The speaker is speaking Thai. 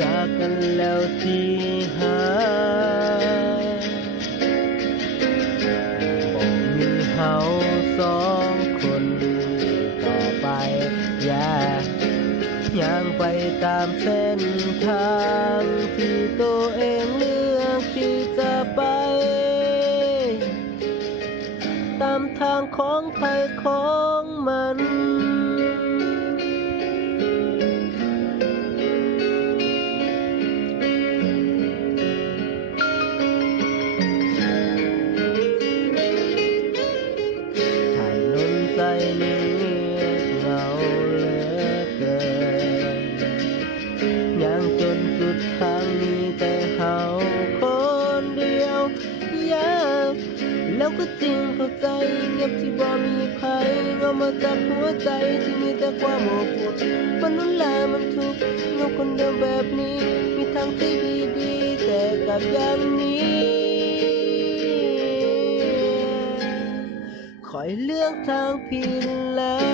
จากกันแล้วที่หาบ่มีเฮาสองคนต่อไปย่างไปตามเส้นทางที่ตัวเองเลือกที่จะไปตามทางของใครของมันถนนสายนี้เหงาเหลือเกินยังจนสุดทางมีแต่เฮาคนเดียวแล้วก็จริงเข้าใจเงียบที่บ่มีใครเอามาจับหัวใจที่มีแต่ความอบอุ่นมันนุ่นแลมันทุกข์เงาคนเดิมแบบนี้มีทางที่ดีๆแต่กับอย่างนี้คอยเลือกทางผิดแล้ว